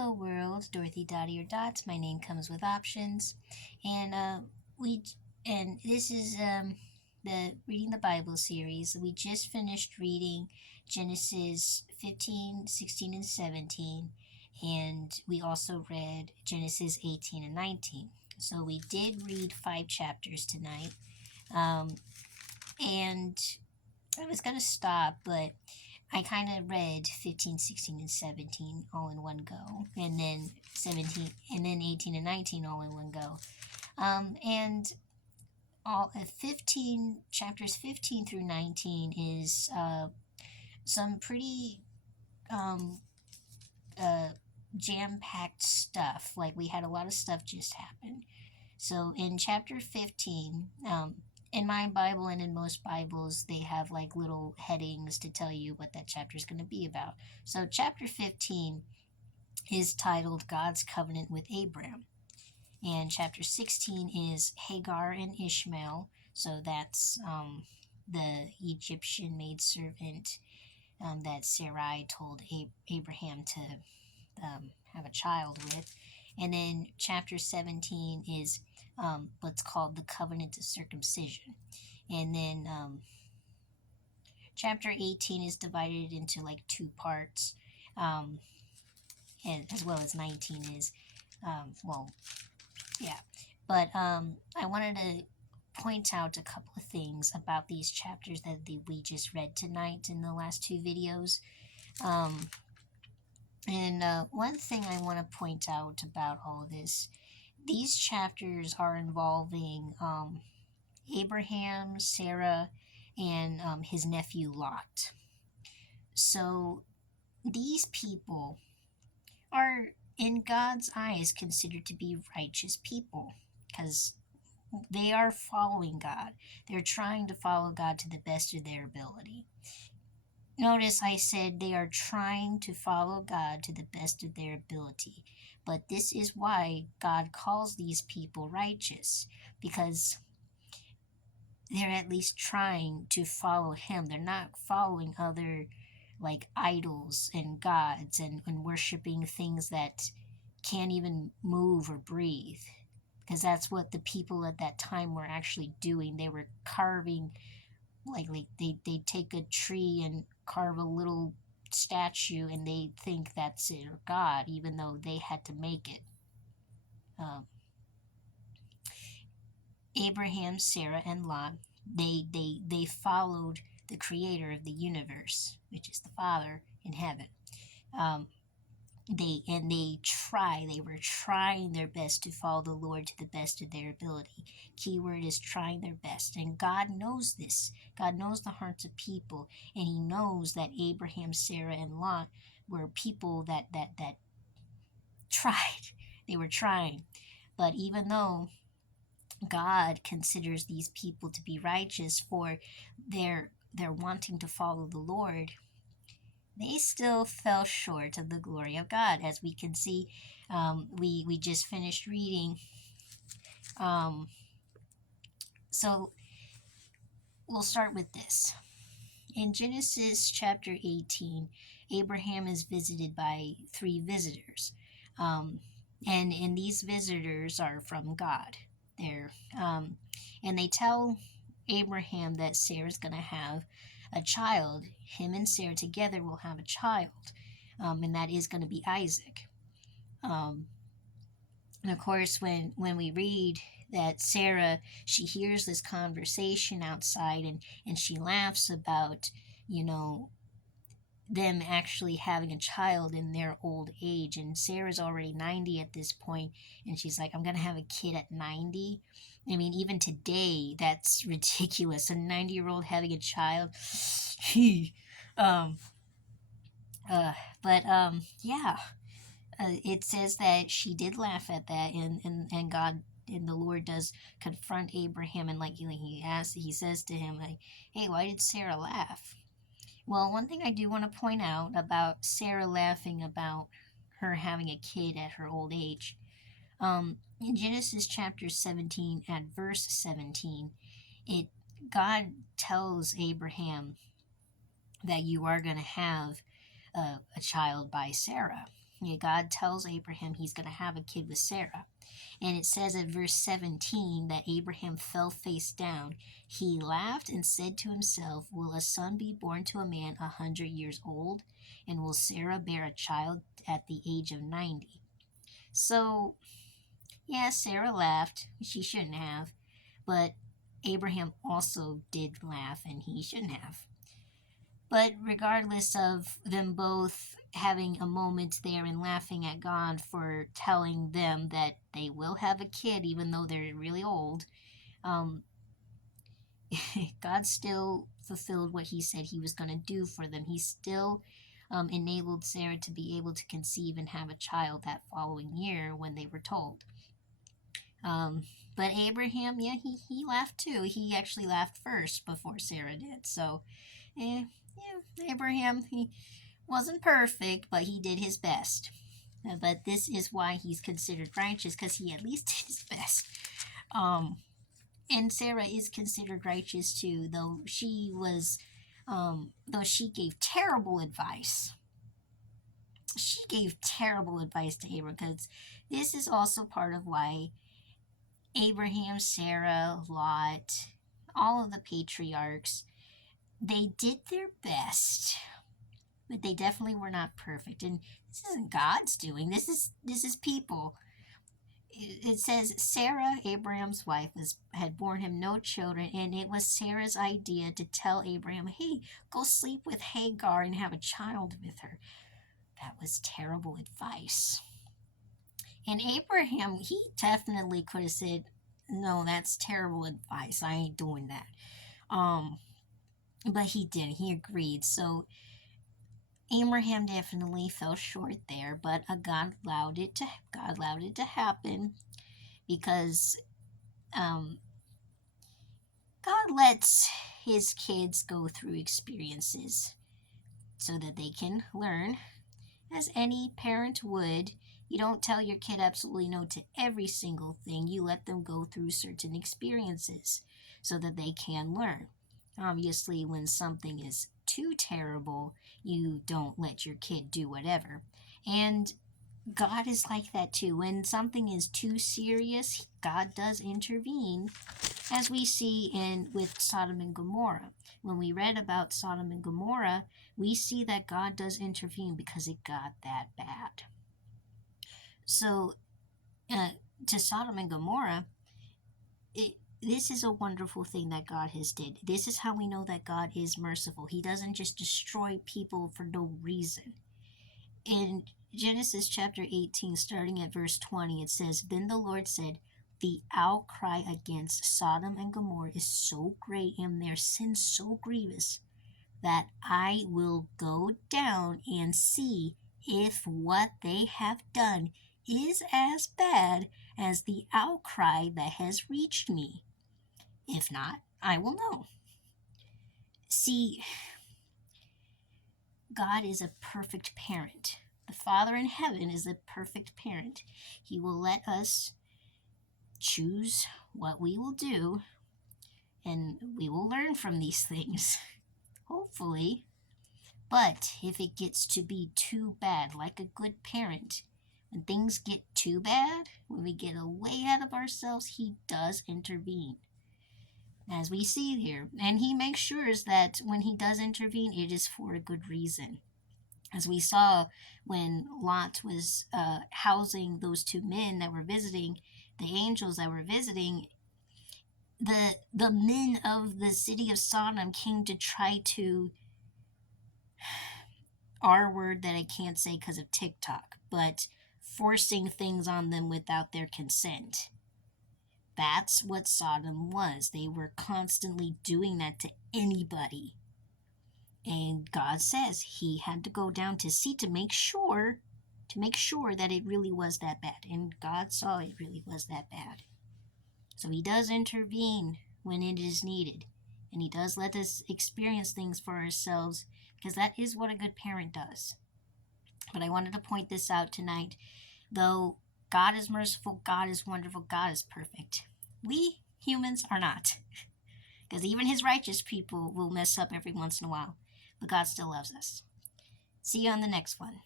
Hello world, Dorothy Dottie or Dots. My name comes with options, and we and this is the Reading the Bible series. We just finished reading Genesis 15, 16, and 17, and we also read Genesis 18 and 19. So we did read 5 chapters tonight, and I was gonna stop, but I kind of read 15, 16, and 17 all in one go, and then 17, and then 18 and 19 all in one go. And all 15 chapters 15 through 19 is some pretty jam-packed stuff. Like, we had a lot of stuff just happen. So in chapter 15, in my Bible and in most Bibles, they have like little headings to tell you what that chapter is going to be about. So chapter 15 is titled God's Covenant with Abram. And chapter 16 is Hagar and Ishmael. So that's the Egyptian maidservant that Sarai told Abraham to have a child with. And then chapter 17 is what's called the covenant of circumcision. And then chapter 18 is divided into like 2 parts, and as well as 19 is, But I wanted to point out a couple of things about these chapters that we just read tonight in the last 2 videos. And one thing I want to point out about all this, these chapters are involving Abraham, Sarah, and his nephew Lot. So these people are, in God's eyes, considered to be righteous people because they are following God. They're trying to follow God to the best of their ability. Notice I said they are trying to follow God to the best of their ability. But this is why God calls these people righteous, because they're at least trying to follow Him. They're not following other like idols and gods and worshiping things that can't even move or breathe. Because that's what the people at that time were actually doing. They were carving, like they take a tree and carve a little statue and they think that's it, or God, even though they had to make it. Abraham, Sarah, and Lot, they followed the creator of the universe, which is the Father in heaven. They were trying their best to follow the Lord to the best of their ability. Keyword is trying their best. And God knows this. God knows the hearts of people. And He knows that Abraham, Sarah, and Lot were people that tried. They were trying. But even though God considers these people to be righteous for their wanting to follow the Lord, they still fell short of the glory of God. As we can see, we just finished reading. So we'll start with this. In Genesis chapter 18, Abraham is visited by 3 visitors. And these visitors are from God. And they tell Abraham that Sarah's going to have a child. Him and Sarah together will have a child, and that is going to be Isaac. And of course, when we read that Sarah, she hears this conversation outside, and she laughs about, them actually having a child in their old age. And Sarah's already 90 at this point, and she's like, I'm going to have a kid at 90. I mean, even today, that's ridiculous. A 90-year-old having a child. It says that she did laugh at that, and God and the Lord does confront Abraham, and like he says to him, like, hey, why did Sarah laugh? Well, one thing I do want to point out about Sarah laughing about her having a kid at her old age, in Genesis chapter 17 at verse 17, God tells Abraham that you are going to have a child by Sarah. God tells Abraham he's going to have a kid with Sarah. And it says in verse 17 that Abraham fell face down. He laughed and said to himself, will a son be born to a man 100 years old? And will Sarah bear a child at the age of 90? So, yeah, Sarah laughed. She shouldn't have. But Abraham also did laugh, and he shouldn't have. But regardless of them both having a moment there and laughing at God for telling them that they will have a kid even though they're really old, um, God still fulfilled what he said he was going to do for them. He still enabled Sarah to be able to conceive and have a child that following year when they were told. But Abraham, yeah, he laughed too. He actually laughed first before Sarah did. So, yeah, Abraham, he wasn't perfect, but he did his best. But this is why he's considered righteous, because he at least did his best. And Sarah is considered righteous too, though she gave terrible advice. She gave terrible advice to Abraham, because this is also part of why Abraham, Sarah, Lot, all of the patriarchs, they did their best, but they definitely were not perfect. And this isn't God's doing. This is people. It says Sarah, Abraham's wife, had borne him no children, and it was Sarah's idea to tell Abraham, hey, go sleep with Hagar and have a child with her. That was terrible advice. And Abraham, he definitely could have said, no, that's terrible advice. I ain't doing that. But he didn't. He agreed. So Abraham definitely fell short there, but God allowed it to happen, because God lets his kids go through experiences so that they can learn, as any parent would. You don't tell your kid absolutely no to every single thing. You let them go through certain experiences so that they can learn. Obviously, when something is too terrible, you don't let your kid do whatever. And God is like that too. When something is too serious, God does intervene, as we see with Sodom and Gomorrah. When we read about Sodom and Gomorrah, we see that God does intervene because it got that bad. So, to Sodom and Gomorrah, this is a wonderful thing that God has did. This is how we know that God is merciful. He doesn't just destroy people for no reason. In Genesis chapter 18, starting at verse 20, it says, then the Lord said, the outcry against Sodom and Gomorrah is so great and their sin so grievous that I will go down and see if what they have done is as bad as the outcry that has reached me. If not, I will know. See, God is a perfect parent. The Father in heaven is a perfect parent. He will let us choose what we will do, and we will learn from these things, hopefully. But if it gets to be too bad, like a good parent, when things get too bad, when we get way out of ourselves, he does intervene, as we see here. And he makes sure that when he does intervene, it is for a good reason. As we saw when Lot was housing those two men that were visiting, the angels that were visiting, the men of the city of Sodom came to try to, R word that I can't say because of TikTok, but forcing things on them without their consent. That's what Sodom was. They were constantly doing that to anybody. And God says he had to go down to see to make sure that it really was that bad. And God saw it really was that bad. So he does intervene when it is needed. And he does let us experience things for ourselves, because that is what a good parent does. But I wanted to point this out tonight. Though God is merciful, God is wonderful, God is perfect, we humans are not. Because even his righteous people will mess up every once in a while. But God still loves us. See you on the next one.